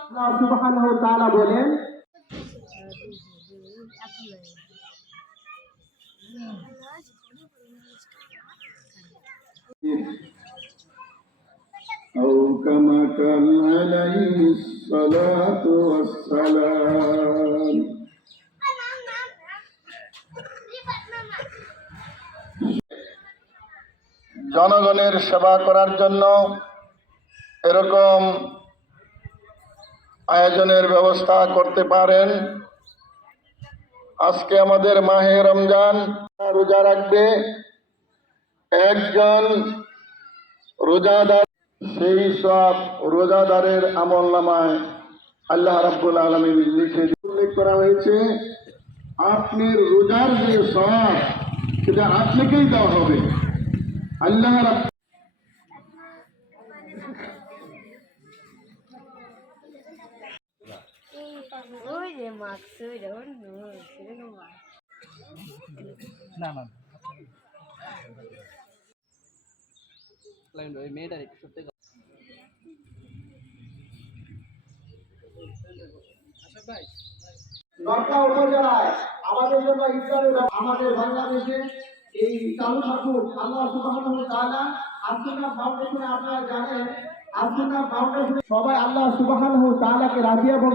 আল্লাহ সুবহানাহু ওয়া তাআলা বলেন أو كما كان عليه الصلاة والسلام জনগণের সেবা করার জন্য এরকম আয়োজনের ব্যবস্থা করতে পারেন। আজকে আমাদের মাহে রমজান, রোজা রাখবে একজন রোজাদার, সেই সব রোজাদারের আমল নামায় আল্লাহ রাব্বুল আলমী লিখে উল্লেখ করা হয়েছে, আপনি রোজার যে সব সেটা আপনাকেই দেওয়া হবে। আল্লাহ সেরকম না না। ওই মেয়েটার সত্যি উপজেলায় আমাদের জন্য ইফতারের আমাদের বাংলাদেশে এই চালু থাকুক আল্লাহ সুবহানাহু তাআলা ফাউন্ডেশনে আপনারা জানেন ফাউন্ডেশনে সবাই আল্লাহ সুবহানাহু তাআলাকে রাজি এবং